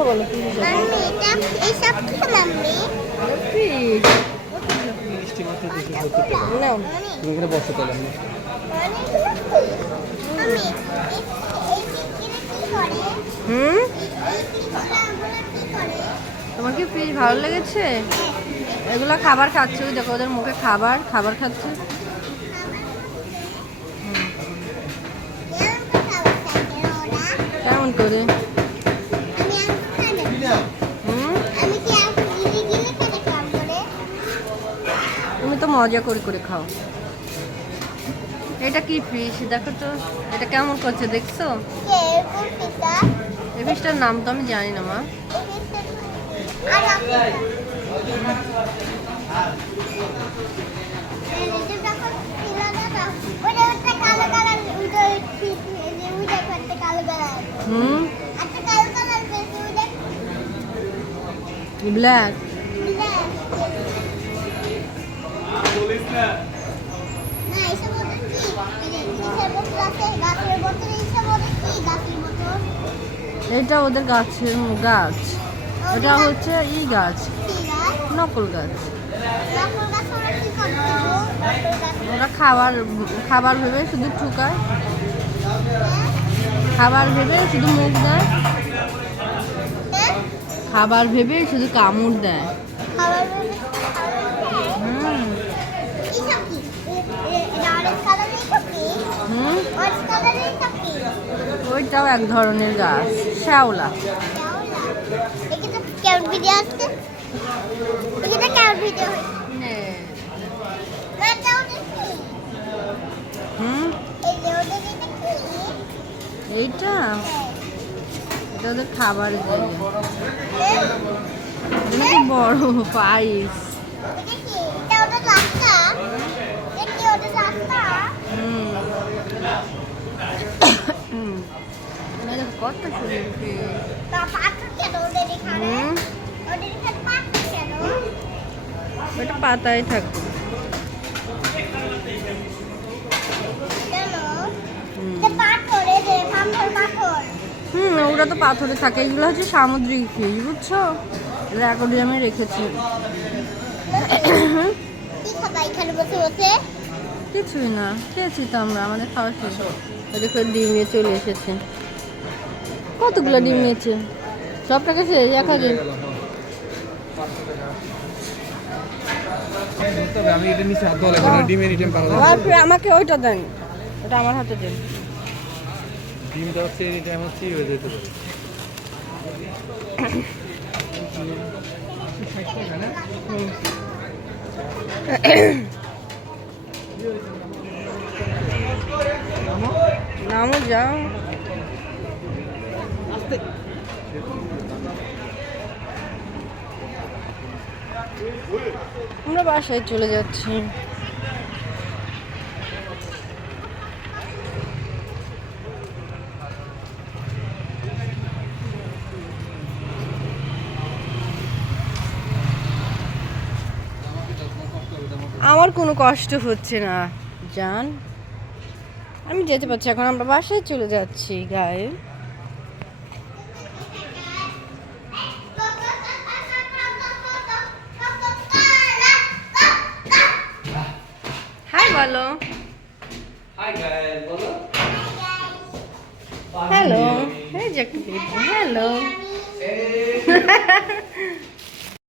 কথা বলো কি তুমি এখানে বসো তাহলে তোমার কি ফিশ ভালো লেগেছে? এগুলো খাবার খাচ্ছে, ওই দেখো ওদের মুখে খাবার খাবার খাচ্ছে। কেমন করে? তুমি তো মজা করে করে খাও। এটা কি ফিশ দেখো তো, এটা কেমন করছে দেখছো? এই ফিশটার নাম তো আমি জানি না মা। ব্ল্যাক এটা ওদের গাছের গাছ, এটা হচ্ছে ই গাছ, নকল গাছ। ওরা খাবার খাবার ভেবে শুধু ঠুকায়, খাবার ভেবে শুধু মুখ দেয়, খাবার ভেবে শুধু কামড় দেয়। ওইটাও এক ধরনের গাছ, শ্যাওলা। এইটা এটা ওদের খাবার জায়গা, বড় পাইস। কত ওটা পাতায় থাকবে। ওরা তো পাথরে থাকে, এগুলো হচ্ছে সামুদ্রিক ফিশ বুঝছো, এরা অ্যাকোয়ারিয়ামে রেখেছে। কিছুই না, খেয়েছি তো আমরা, আমাদের খাওয়া শেষ। দেখো ডিম নিয়ে চলে এসেছে, কতগুলো ডিম নিয়েছে, সব টাকা শেষ 1000। আমাকে ওইটা দেন, ওটা আমার হাতে দেন। ডিমটা হচ্ছে এনি টাইম হচ্ছে হয়ে যেতে পারে। নামো যাও। আমরা বাসায় চলে যাচ্ছি। আমার কোনো কষ্ট হচ্ছে না জান, আমি যেতে পারছি এখন, আমরা বাসায় চলে যাচ্ছি গায়ে। হাই বলো, হাই গাইস বলো, হ্যালো, এই যে একটা হ্যালো।